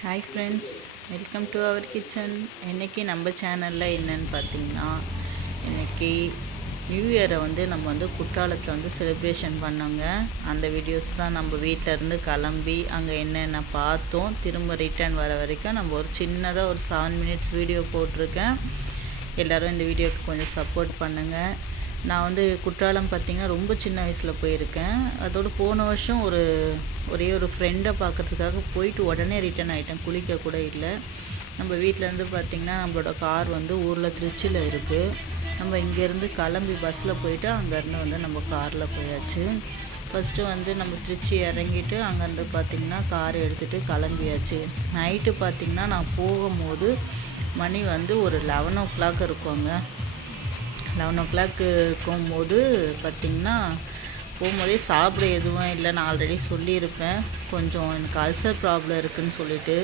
Hi friends welcome to our kitchen இன்றைக்கி நம்ம சேனலில் என்னென்னு பார்த்தீங்கன்னா இன்றைக்கி நியூ இயரை வந்து நம்ம வந்து குற்றாலத்தில் வந்து செலிப்ரேஷன் பண்ணோங்க. அந்த வீடியோஸ் தான் நம்ம வீட்டில் இருந்து கிளம்பி அங்கே என்னென்ன பார்த்தோம் திரும்ப ரிட்டர்ன் வர வரைக்கும் நம்ம ஒரு சின்னதாக ஒரு செவன் மினிட்ஸ் வீடியோ போட்டிருக்கேன். எல்லோரும் இந்த வீடியோக்கு கொஞ்சம் சப்போர்ட் பண்ணுங்கள் நான் வந்து குற்றாலம் பார்த்திங்கன்னா ரொம்ப சின்ன வயசில் போயிருக்கேன். அதோடு போன வருஷம் ஒரு ஒரே ஒரு ஃப்ரெண்டை பார்க்கறதுக்காக போயிட்டு உடனே ரிட்டர்ன் ஆகிட்டேன் குளிக்க கூட இல்லை. நம்ம வீட்டிலேருந்து பார்த்திங்கன்னா நம்மளோட கார் வந்து ஊரில் திருச்சியில் இருக்குது நம்ம இங்கேருந்து கிளம்பி பஸ்ஸில் போயிட்டு அங்கேருந்து வந்து நம்ம காரில் போயாச்சு. ஃபஸ்ட்டு வந்து நம்ம திருச்சி இறங்கிட்டு அங்கேருந்து பார்த்திங்கன்னா கார் எடுத்துகிட்டு கிளம்பியாச்சு. நைட்டு பார்த்திங்கன்னா நான் போகும்போது மணி வந்து ஒரு லெவன் ஓ கிளாக் இருக்குங்க லெவன் ஓ கிளாக்கு போகும்போது பார்த்திங்கன்னா போகும்போதே சாப்பிட எதுவும் இல்லை. நான் ஆல்ரெடி சொல்லியிருப்பேன். கொஞ்சம் எனக்கு அல்சர் ப்ராப்ளம் இருக்குதுன்னு சொல்லிட்டு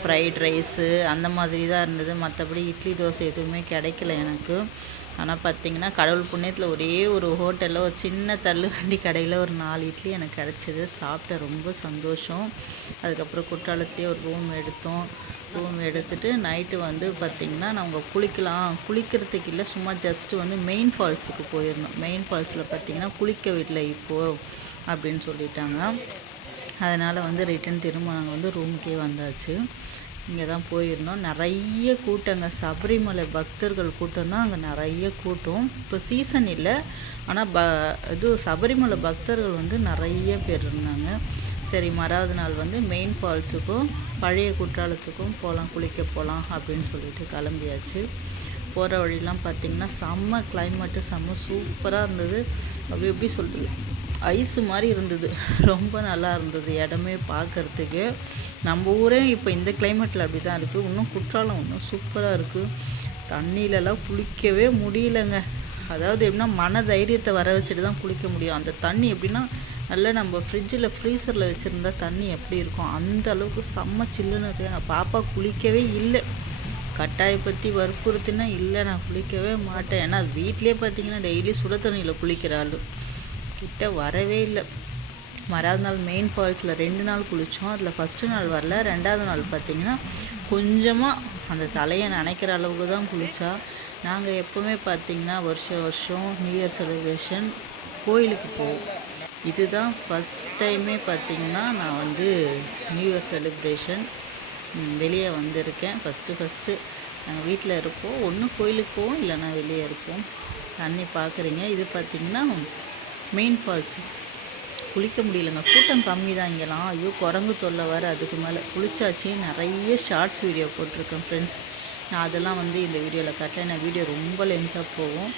ஃப்ரைட் ரைஸு அந்த மாதிரி தான் இருந்தது. மற்றபடி இட்லி தோசை எதுவுமே கிடைக்கல எனக்கு. ஆனால் பார்த்திங்கன்னா கடவுள் புண்ணியத்தில் ஒரே ஒரு ஹோட்டலில் ஒரு சின்ன தள்ளுவண்டி கடையில் ஒரு நாலு இட்லி எனக்கு கிடச்சிது. சாப்பிட்ட ரொம்ப சந்தோஷம். அதுக்கப்புறம் குற்றாலத்துலேயே ஒரு ரூம் எடுத்தோம். ரூம் எடுத்துட்டு நைட்டு வந்து பார்த்திங்கன்னா நாங்கள் குளிக்கலாம். குளிக்கிறதுக்கு இல்லை சும்மா ஜஸ்ட்டு வந்து மெயின் ஃபால்ஸுக்கு போயிருந்தோம். மெயின் ஃபால்ஸில் பார்த்திங்கன்னா குளிக்க வீட்டில் இப்போது அப்படின்னு சொல்லிட்டாங்க. அதனால் வந்து ரிட்டன் திரும்ப நாங்கள் வந்து ரூமுக்கே வந்தாச்சு. இங்கே தான் போயிருந்தோம். நிறைய கூட்டங்க. சபரிமலை பக்தர்கள் கூட்டம் தான் அங்கே நிறைய கூட்டம். இப்போ சீசன் இல்லை. ஆனால் ப இது சபரிமலை பக்தர்கள் வந்து நிறைய பேர் இருந்தாங்க. சரி மறாவது நாள் வந்து மெயின் ஃபால்ஸுக்கும் பழைய குற்றாலத்துக்கும் போகலாம் குளிக்க போகலாம் அப்படின்னு சொல்லிட்டு கிளம்பியாச்சு. போகிற வழிலாம் பார்த்திங்கன்னா செம்ம கிளைமேட்டு செம்ம சூப்பராக இருந்தது. அப்படி எப்படி சொல்கிறது ஐஸு மாதிரி இருந்தது. ரொம்ப நல்லா இருந்தது. இடமே பார்க்குறதுக்கு. நம்ம ஊரே இப்போ இந்த கிளைமேட்டில் அப்படி தான் இருக்குது இன்னும் குற்றாலம் இன்னும் சூப்பராக இருக்குது தண்ணியிலலாம் குளிக்கவே முடியலங்க. அதாவது எப்படின்னா மன தைரியத்தை வர வச்சுட்டு தான் குளிக்க முடியும். அந்த தண்ணி எப்படின்னா நல்லா நம்ம ஃப்ரிட்ஜில் ஃப்ரீசரில் வச்சுருந்தா தண்ணி எப்படி இருக்கும்? அந்த அளவுக்கு செம்ம சில்லுன்னு இருக்குது பாப்பா குளிக்கவே இல்லை. கட்டாயப்படுத்தி வற்புறுத்தினா இல்லை நான் குளிக்கவே மாட்டேன். ஏன்னா அது வீட்லேயே பார்த்தீங்கன்னா டெய்லி சுட தண்ணியில் குளிக்கிறாள் கிட்ட வரவே இல்லை. மறாவது நாள் மெயின் ஃபால்ஸில் ரெண்டு நாள் குளித்தோம் அதில் ஃபஸ்ட்டு நாள் வரல. ரெண்டாவது நாள் பார்த்திங்கன்னா கொஞ்சமாக அந்த தலையை நினைக்கிற அளவுக்கு தான் குளித்தா நாங்கள் எப்போவுமே பார்த்திங்கன்னா வருஷம் வருஷம் நியூ இயர் செலிப்ரேஷன் கோயிலுக்கு போவோம். இதுதான் ஃபஸ்ட் டைமே பார்த்திங்கன்னா நான் வந்து நியூ இயர் செலிப்ரேஷன் வெளியே வந்திருக்கேன். ஃபஸ்ட்டு ஃபஸ்ட்டு நாங்கள் வீட்டில் இருப்போம். ஒன்று கோயிலுக்கு போவோம் இல்லைன்னா வெளியே இருப்போம். தண்ணி பார்க்குறீங்க இது பார்த்திங்கன்னா மெயின் ஃபால்ஸ் குளிக்க முடியலங்க. கூட்டம் கம்மி தான் இங்கெல்லாம். ஐயோ குரங்கு தொல்லை வர அதுக்கு மேலே. குளிச்சாச்சு. நிறைய ஷார்ட்ஸ் வீடியோ போட்டிருக்கேன் ஃப்ரெண்ட்ஸ் நான் அதெல்லாம் வந்து இந்த வீடியோவில் கட்டல. நான் வீடியோ ரொம்ப லென்த்தாக போகும்.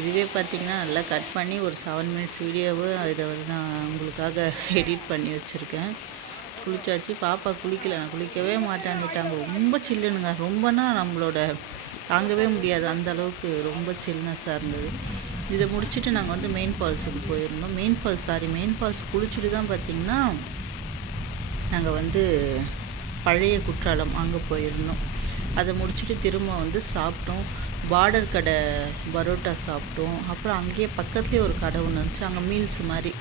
இதுவே பார்த்திங்கன்னா நல்லா கட் பண்ணி ஒரு செவன் மினிட்ஸ் வீடியோவை இதை வந்து நான் உங்களுக்காக எடிட் பண்ணி வச்சுருக்கேன். குளிச்சாச்சு. பாப்பா குளிக்கல. நான் குளிக்கவே மாட்டான்னுட்டாங்க. ரொம்ப சில்லுனுங்க ரொம்பனா நம்மளோட தாங்கவே முடியாது. அந்த அளவுக்கு ரொம்ப சில்னஸ்ஸாக இருந்தது. இதை முடிச்சுட்டு நாங்கள் வந்து மெயின் ஃபால்ஸுக்கு போயிருந்தோம். Main falls sorry main falls குளிச்சுட்டு தான் பார்த்திங்கன்னா நாங்கள் வந்து பழைய குற்றாலம் அங்கே போயிருந்தோம். அதை முடிச்சுட்டு திரும்ப வந்து சாப்பிட்டோம். பார்டர் கடை பரோட்டா சாப்பிட்டோம். அப்புறம் அங்கேயே பக்கத்துலேயே ஒரு கடை ஒன்று இருந்துச்சு. அங்கே மீல்ஸ் மாதிரி.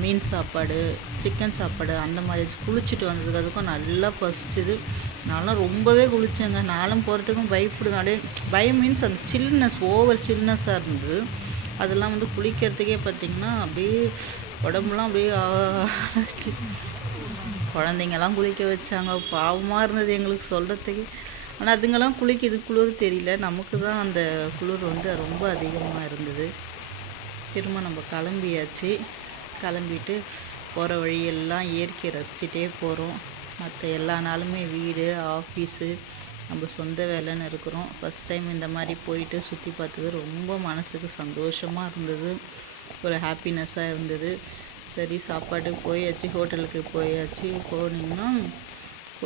மீன் சாப்பாடு சிக்கன் சாப்பாடு அந்த மாதிரி குளிச்சுட்டு வந்ததுக்கு அதுக்கும் நல்லா பசிச்சுது. நான்லாம் ரொம்பவே குளித்தேங்க நானும் போகிறதுக்கும் பயப்படுவேன். அப்படியே பயம் மீன்ஸ் அந்த சில்னஸ் ஓவர் சில்னஸ்ஸாக இருந்தது. அதெல்லாம் வந்து குளிக்கிறதுக்கே பார்த்திங்கன்னா அப்படியே உடம்புலாம் அப்படியே குழந்தைங்கெல்லாம் குளிக்க வச்சாங்க. பாவமாக இருந்தது எங்களுக்கு சொல்கிறதுக்கு ஆனால் அதுங்கெல்லாம் குளிக்குது. குளிர் தெரியல. நமக்கு தான் அந்த குளிர் வந்து ரொம்ப அதிகமாக இருந்தது. திரும்ப நம்ம கிளம்பியாச்சு. கிளம்பிட்டு போகிற வழியெல்லாம் இயற்கையை ரசிச்சுட்டே போகிறோம் மற்ற எல்லா நாளுமே வீடு ஆஃபீஸு நம்ம சொந்த வேலைன்னு இருக்கிறோம். ஃபஸ்ட் டைம் இந்த மாதிரி போயிட்டு சுற்றி பார்த்தது ரொம்ப மனசுக்கு சந்தோஷமாக இருந்தது. ஒரு ஹாப்பினஸ்ஸாக இருந்தது. சரி சாப்பாடு போயாச்சு ஹோட்டலுக்கு போயாச்சு. போனீங்கன்னா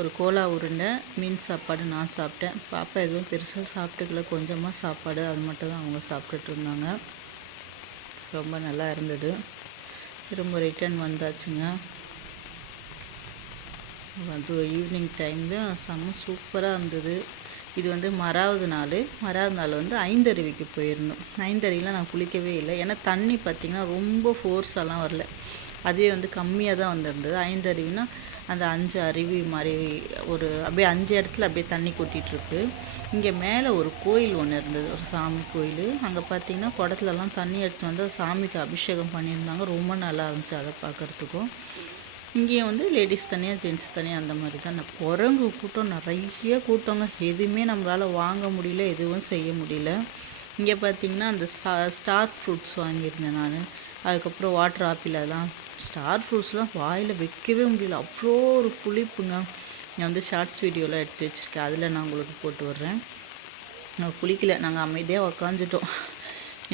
ஒரு கோலா உருண்டை மீன் சாப்பாடு நான் சாப்பிட்டேன். பாப்பா எதுவும் பெருசாக சாப்பிட்டுக்கல. கொஞ்சமாக சாப்பாடு அது மட்டும் தான் அவங்க சாப்பிட்டுட்டு இருந்தாங்க. ரொம்ப நல்லா இருந்தது. திரும்ப ரிட்டர்ன் வந்தாச்சுங்க. அது ஈவினிங் டைமில் செம்ம சூப்பராக இருந்தது. இது வந்து மறாவது நாள். மறாவது நாள் வந்து ஐந்தருவிக்கு போயிருந்தோம். ஐந்தருவியில் நான் குளிக்கவே இல்லை. ஏன்னா தண்ணி பார்த்திங்கன்னா ரொம்ப ஃபோர்ஸெல்லாம் வரல. அதுவே வந்து கம்மியாக தான் வந்திருந்தது. ஐந்தருவினா அந்த அஞ்சு அருவி மாதிரி ஒரு அப்படியே அஞ்சு இடத்துல அப்படியே தண்ணி கொட்டிகிட்ருக்கு. இங்கே மேலே ஒரு கோயில் ஒன்று இருந்தது ஒரு சாமி கோயில். அங்கே பார்த்தீங்கன்னா குடத்துலலாம் தண்ணி எடுத்து வந்து சாமிக்கு அபிஷேகம் பண்ணியிருந்தாங்க. ரொம்ப நல்லா இருந்துச்சு அதை பார்க்குறதுக்கும். இங்கேயும் வந்து லேடிஸ் தனியாக ஜென்ட்ஸ் தனியாக அந்த மாதிரி தான். குரங்கு கூட்டம் நிறைய கூட்டங்க. எதுவுமே நம்மளால் வாங்க முடியல எதுவும் செய்ய முடியல. இங்கே பார்த்தீங்கன்னா அந்த ஸ்டா ஸ்டார் ஃப்ரூட்ஸ் வாங்கியிருந்தேன் நான். அதுக்கப்புறம் வாட்டர் ஆப்பிள் அதெல்லாம் ஸ்டார் ஃப்ரூட்ஸ்லாம் வாயில் வைக்கவே முடியல. அவ்வளோ ஒரு புளிப்புங்க. நான் வந்து ஷார்ட்ஸ் வீடியோலாம் எடுத்து வச்சுருக்கேன். அதில் நான் உங்களுக்கு போட்டு விட்றேன். நான் குளிக்கல. நாங்கள் அமைதியாக உக்காந்துட்டோம்.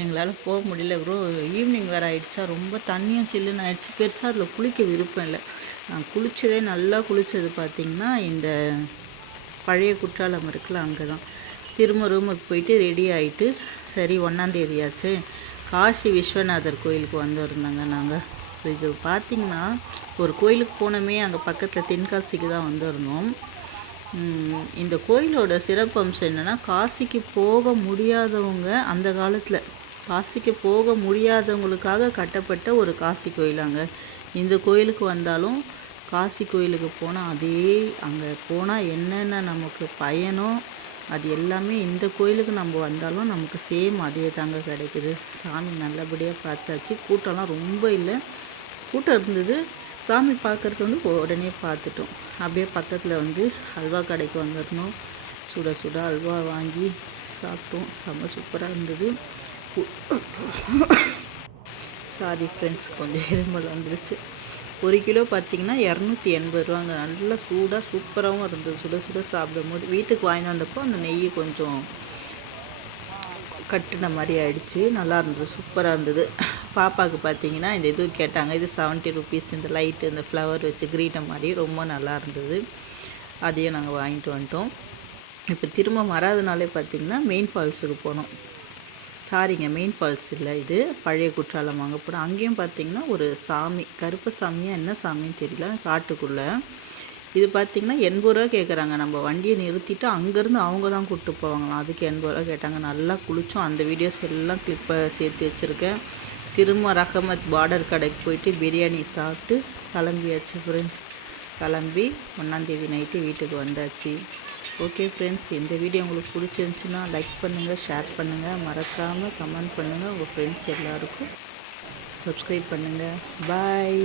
எங்களால் போக முடியல. ப்ரோ ஈவினிங் வேறு ஆகிடுச்சா ரொம்ப தண்ணியும் சில்லுன்னு ஆகிடுச்சு பெருசாக அதில் குளிக்க விருப்பம் இல்லை. நான் குளித்ததே நல்லா குளித்தது பார்த்திங்கன்னா இந்த பழைய குற்றாலம் இருக்குல்ல அங்கே தான் திரும்ப ரூமுக்கு போயிட்டு ரெடி ஆகிட்டு சரி ஒன்றாந்தேதியாச்சு காசி விஸ்வநாதர் கோயிலுக்கு வந்திருந்தாங்க நாங்கள் இப்போ இது பார்த்திங்கன்னா ஒரு கோயிலுக்கு போனோமே அங்கே பக்கத்தில் தென்காசிக்கு தான் வந்திருந்தோம். இந்த கோயிலோட சிறப்பம்சம் என்னென்னா காசிக்கு போக முடியாதவங்க அந்த காலத்தில் காசிக்கு போக முடியாதவங்களுக்காக கட்டப்பட்ட ஒரு காசி கோயிலாங்க இந்த கோயிலுக்கு வந்தாலும் காசி கோயிலுக்கு போனால் அதே அங்கே போனால் என்னென்ன நமக்கு பயனோ அது எல்லாமே இந்த கோயிலுக்கு நம்ம வந்தாலும் நமக்கு சேம் அதே தாங்க கிடைக்குது. சாமி நல்லபடியாக பார்த்தாச்சு. கூட்டம்லாம் ரொம்ப இல்லை. கூட்டம் இருந்தது. சாமி பார்க்குறது வந்து உடனே பார்த்துட்டோம். அப்படியே பக்கத்தில் வந்து அல்வா கடைக்கு வந்துடணும் சுட சுட அல்வா வாங்கி சாப்பிட்டோம். செம்ம சூப்பராக இருந்தது. சாரி ஃப்ரெண்ட்ஸ் கொஞ்சம் இருமல் வந்துருச்சு. ஒரு கிலோ பார்த்திங்கன்னா இரநூத்தி எண்பது ரூபாங்க. நல்லா சூடாக சூப்பராகவும் இருந்தது. சுட சுட சாப்பிடும் போது வீட்டுக்கு வாங்கிட்டு வந்தப்போ அந்த நெய் கொஞ்சம் கட்டுன மாதிரி ஆயிடுச்சு. நல்லா இருந்தது சூப்பராக இருந்தது. பாப்பாவுக்கு பார்த்தீங்கன்னா இந்த இது கேட்டாங்க இது செவன்ட்டி ருபீஸ் இந்த லைட்டு இந்த ஃப்ளவர் வச்சு கிரீட்டை மாதிரி ரொம்ப நல்லா இருந்தது. அதையும் நாங்கள் வாங்கிட்டு வந்துட்டோம். இப்போ திரும்ப மறாதனாலே பார்த்திங்கன்னா மெயின் ஃபால்ஸுக்கு போனோம். சாரிங்க மெயின் ஃபால்ஸ் இல்லை இது. பழைய குற்றாலம் வாங்க போகிறோம் அங்கேயும் பார்த்திங்கன்னா ஒரு சாமி கருப்பு சாமியாக என்ன சாமின்னு தெரியல காட்டுக்குள்ளே. இது பார்த்திங்கன்னா எண்பது ரூபா கேட்குறாங்க நம்ம வண்டியை நிறுத்திட்டு அங்கேருந்து அவங்க தான் கூப்பிட்டு போவாங்களாம். அதுக்கு எண்பது ரூபா கேட்டாங்க. நல்லா குளித்தோம் அந்த வீடியோஸ் எல்லாம் கிளிப்பை சேர்த்து வச்சுருக்கேன். திரும்ப ரஹமத் பார்டர் கடைக்கு போயிட்டு பிரியாணி சாப்பிட்டு கிளம்பியாச்சு ஃப்ரெண்ட்ஸ் கிளம்பி ஒன்றாந்தேதி நைட்டு வீட்டுக்கு வந்தாச்சு. ஓகே ஃப்ரெண்ட்ஸ் இந்த வீடியோ உங்களுக்கு பிடிச்சிருந்துச்சுன்னா லைக் பண்ணுங்கள் ஷேர் பண்ணுங்கள் மறக்காமல் கமெண்ட் பண்ணுங்கள் உங்கள் ஃப்ரெண்ட்ஸ் எல்லாருக்கும் சப்ஸ்கிரைப் பண்ணுங்கள் பாய்